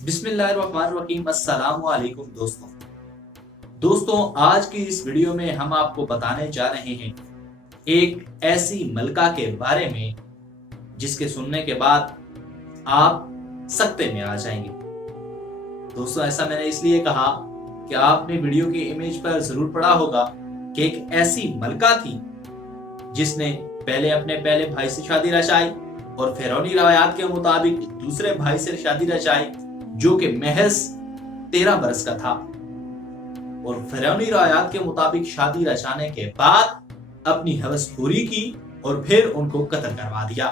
बिस्मिल्लाहिर्रहमानिर्रहीम। अस्सलाम वालेकुम दोस्तों, आज की इस वीडियो में हम आपको बताने जा रहे हैं एक ऐसी मलका के बारे में जिसके सुनने के बाद आप सकते में आ जाएंगे। दोस्तों, ऐसा मैंने इसलिए कहा कि आपने वीडियो की इमेज पर जरूर पढ़ा होगा कि एक ऐसी मलका थी जिसने पहले अपने पहले भाई से शादी रचाई और फिरौनी रवायात के मुताबिक दूसरे भाई से शादी रचाई जो कि महज 13 बरस का था, और फिरौनी रवायात के मुताबिक शादी रचाने के बाद अपनी हवस पूरी की और फिर उनको कत्ल करवा दिया।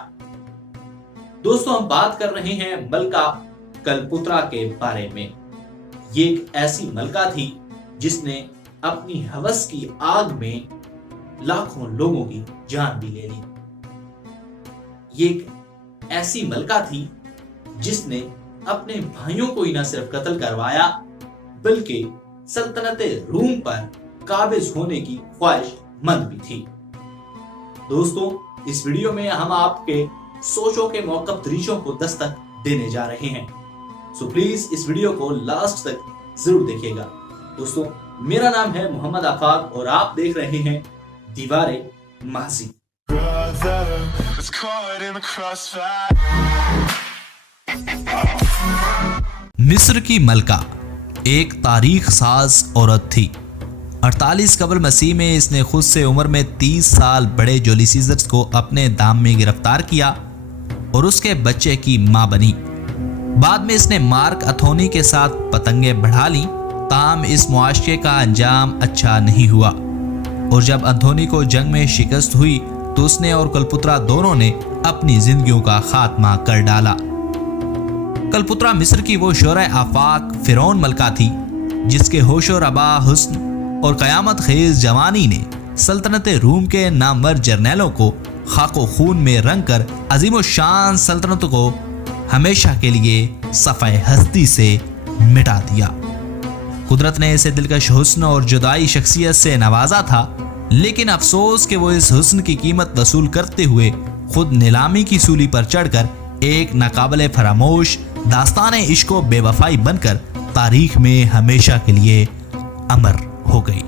दोस्तों, हम बात कर रहे हैं मलका कलपुत्रा के बारे में। ये एक ऐसी मलका थी जिसने अपनी हवस की आग में लाखों लोगों की जान भी ले ली। ये एक ऐसी मलका थी जिसने अपने भाइयों को ही न सिर्फ कत्ल करवाया बल्कि सल्तनत रूम पर काबिज होने की ख्वाहिशमंद भी थी। दोस्तों, इस वीडियो में हम आपके सोचों के मौक़िफ़ दरीचों को दस्तक देने जा रहे हैं, सो प्लीज इस वीडियो को लास्ट तक जरूर देखिएगा। दोस्तों, मेरा नाम है मोहम्मद आफाक और आप देख रहे हैं दीवारे माज़ी। मिस्र की मलका एक तारीख साज औरत थी। 48 कबल मसीह में इसने खुद से उम्र में 30 साल बड़े जूलियस सीजर को अपने दाम में गिरफ्तार किया और उसके बच्चे की मां बनी। बाद में इसने मार्क अथोनी के साथ पतंगे बढ़ा ली, ताम इस मुआशरे का अंजाम अच्छा नहीं हुआ और जब अथोनी को जंग में शिकस्त हुई तो उसने और कलपुत्रा दोनों ने अपनी जिंदगियों का खात्मा कर डाला। कलपुत्रा मिस्र की वो शोरे आफाक फिरौन मलका थी जिसके होशो रबा, हुस्न और कयामत खेज जवानी ने सल्तनत रूम के नामवर जर्नैलों को खाको खून में रंग कर अजीम शान सल्तनत को हमेशा के लिए सफ़े हस्ती से मिटा दिया। कुदरत ने इसे दिलकश हुस्न और जुदाई शख्सियत से नवाजा था, लेकिन अफसोस कि वो इस हुस्न की कीमत वसूल करते हुए खुद नीलामी की सूली पर चढ़कर एक नाकाबिले फरामोश दास्ताने इश्क व बेवफाई बनकर तारीख में हमेशा के लिए अमर हो गई।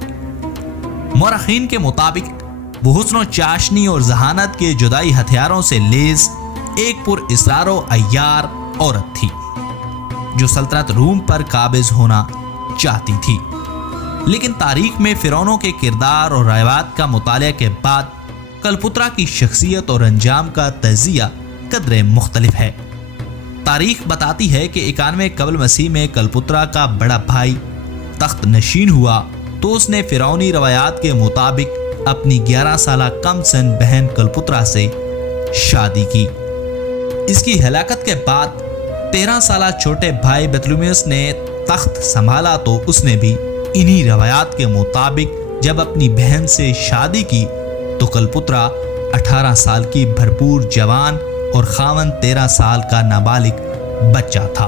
मौरखीन के मुताबिक वो हुस्न चाशनी और जहानत के जुदाई हथियारों से लेस एक पुर इसरारो अय्यार औरत थी जो सल्तनत रूम पर काबिज होना चाहती थी। लेकिन तारीख में फिरौनों के किरदार और रवायात का मुतालिया के बाद कलपुत्रा की शख्सियत और अंजाम का तजिया कदरे मुख्तलिफ है। तारीख बताती है कि 91 कबल मसीह में कलपुत्रा का बड़ा भाई तख्त नशीन हुआ तो उसने फिरौनी रवायात के मुताबिक अपनी 11 साल कम सन बहन कलपुत्रा से शादी की। इसकी हलाकत के बाद 13 साल छोटे भाई बतलुमियस ने तख्त संभाला तो उसने भी इन्हीं रवायात के मुताबिक जब अपनी बहन से शादी की तो कलपुत्रा 18 साल की भरपूर जवान और खावन 13 साल का नाबालिग बच्चा था।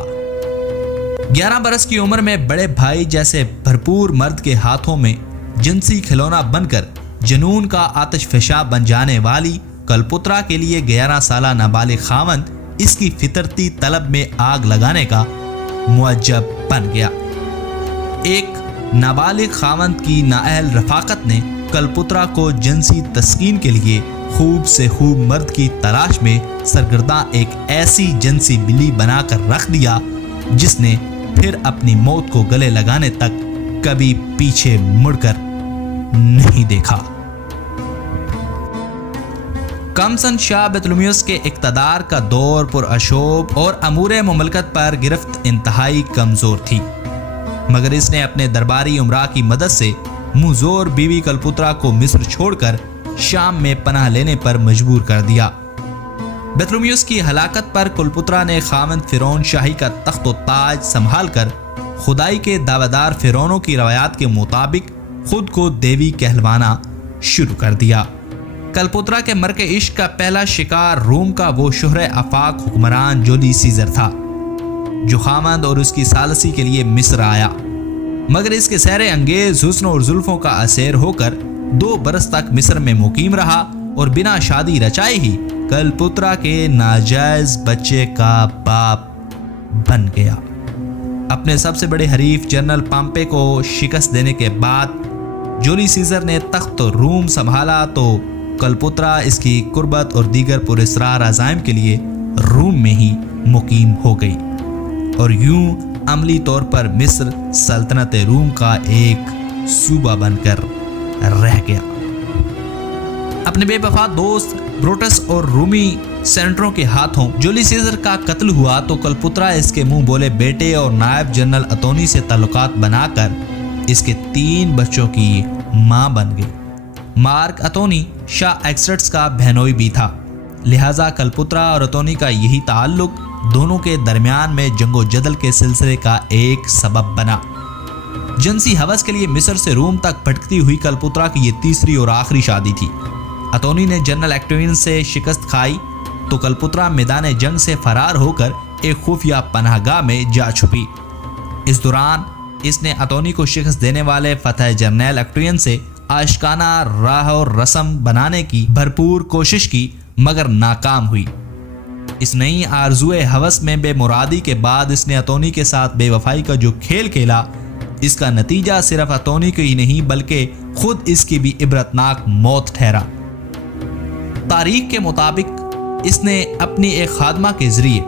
11 बरस की उम्र में बड़े भाई जैसे भरपूर मर्द के हाथों में जिनसी खिलौना बनकर जनून का आतिश फिशा बन जाने वाली कलपुत्रा के लिए 11 साल नाबालिग खावन इसकी फितरती तलब में आग लगाने का मुअज्जब बन गया। एक नाबालिग खावन की नाअहल रफाकत ने कलपुत्रा को जिनसी तस्कीन के लिए खूब से खूब मर्द की तलाश में सरगर्दा एक ऐसी जिनसी बिल्ली बनाकर रख दिया जिसने फिर अपनी मौत को गले लगाने तक कभी पीछे मुड़कर नहीं देखा। कमसन शाह बतलुमियस के इक़्तिदार का दौर पुरअशोब और अमूर मुमलकत पर गिरफ्त इंतहाई कमजोर थी, मगर इसने अपने दरबारी उमरा की मदद से मुंहजोर बीवी कलपुत्रा को मिस्र छोड़कर शाम में पनाह लेने पर मजबूर कर दिया। बतलुमियस की हलाकत पर कलपुत्रा ने खामंद फिरौन शाही का तख्त व ताज संभाल कर खुदाई के दावेदार फिरौनों की रवायात के मुताबिक खुद को देवी कहलवाना शुरू कर दिया। कलपुत्रा के मर के इश्क का पहला शिकार रोम का वो शोहरे आफाक हुक्मरान जूलियस सीजर था जो खामंद और उसकी सालसी के लिए मिस्र आया, मगर इसके सहरे अंगेज हुस्न और जुल्फों का असेर होकर 2 बरस तक मिस्र में मुकीम रहा और बिना शादी रचाए ही कलपुत्रा के नाजायज बच्चे का बाप बन गया। अपने सबसे बड़े हरीफ जनरल पॉम्पे को शिकस्त देने के बाद जूलियस सीजर ने तख्त रूम संभाला तो कलपुत्रा इसकी कुर्बत और दीगर पुरस्रार अज़ाइम के लिए रूम में ही मुकीम हो गई और यूं अमली तौर पर मिस्र सल्तनत रूम का एक सूबा बनकर रह गया। अपने बेवफा दोस्त ब्रूटस और रूमी सेनेटरों के हाथों जूलियस सीजर का कत्ल हुआ तो कलपुत्रा इसके मुंह बोले बेटे और नायब जनरल अतोनी से ताल्लुकात बनाकर इसके 3 बच्चों की मां बन गई। मार्क अतोनी शाह एक्सट्स का बहनोई भी था, लिहाजा कलपुत्रा और अतोनी का यही ताल्लुक दोनों के दरमियान में जंगो जदल के सिलसिले का एक सबब बना। जिनसी हवस के लिए मिस्र से रोम तक भटकती हुई कलपुत्रा की ये तीसरी और आखिरी शादी थी। अतोनी ने जनरल एक्टिविन से शिकस्त खाई तो कलपुत्रा मैदान जंग से फरार होकर एक खुफिया पनाहगाह में जा छुपी। इस दौरान इसने अतोनी को शिकस्त देने वाले फतह जनरल एक्टिविन से आशिकाना राह और रस्म बनाने की भरपूर कोशिश की मगर नाकाम हुई। इस नई आरजुए हवस में बेमुरादी के बाद इसने अतोनी के साथ बेवफाई का जो खेल खेला इसका नतीजा सिर्फ अतोनी को ही नहीं बल्कि खुद इसकी भी इबरतनाक मौत ठहरा। तारीख के मुताबिक इसने अपनी एक खादमा के जरिए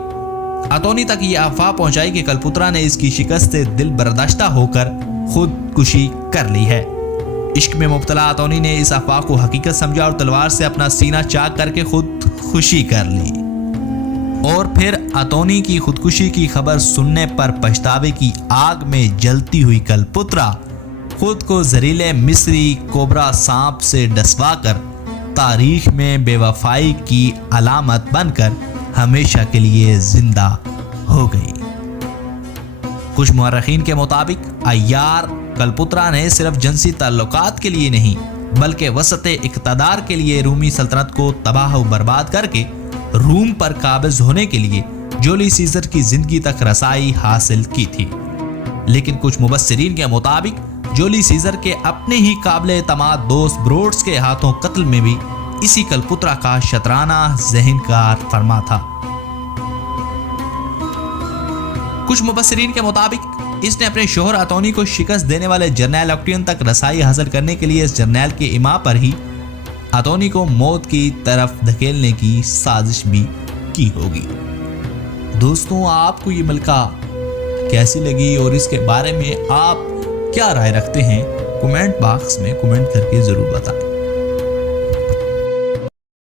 अतोनी तक ये अफवाह पहुंचाई कि कलपुत्रा ने इसकी शिकस्त से दिल बर्दाश्ता होकर खुदकुशी कर ली है। इश्क में मुब्तला अतोनी ने इस अफवाह को हकीकत समझा और तलवार से अपना सीना चाक करके खुदकुशी कर ली और फिर अतोनी की खुदकुशी की खबर सुनने पर पछतावे की आग में जलती हुई कलपुत्रा खुद को जहरीले मिस्री कोबरा सांप से डसवा कर तारीख में बेवफाई की अलामत बनकर हमेशा के लिए जिंदा हो गई। कुछ मुअर्रिखीन के मुताबिक अय्यार कलपुत्रा ने सिर्फ जिनसी ताल्लुकात के लिए नहीं बल्कि वसत इक़्तिदार के लिए रूमी सल्तनत को तबाह व बर्बाद करके रूम पर काबिज होने के लिए जूलियस सीजर की जिंदगी तक रसाई हासिल की थी। लेकिन कुछ मुबस्सिरीन के मुताबिक जूलियस सीजर के अपने ही काबिल एतमाद दोस्त ब्रूटस के हाथों कत्ल में भी इसी कलपुत्रा का शतराना ज़हनकार फरमा था। कुछ मुबस्सिरीन के मुताबिक इसने अपने शोहर अतोनी को शिकस्त देने वाले जर्नैल ऑक्टियन तक रसाई हासिल करने के लिए इस जर्नैल के इमा पर ही अतोनी को मौत की तरफ धकेलने की साजिश भी की होगी। दोस्तों, आपको ये मलका कैसी लगी और इसके बारे में आप क्या राय रखते हैं कमेंट बॉक्स में कमेंट करके ज़रूर बताएं।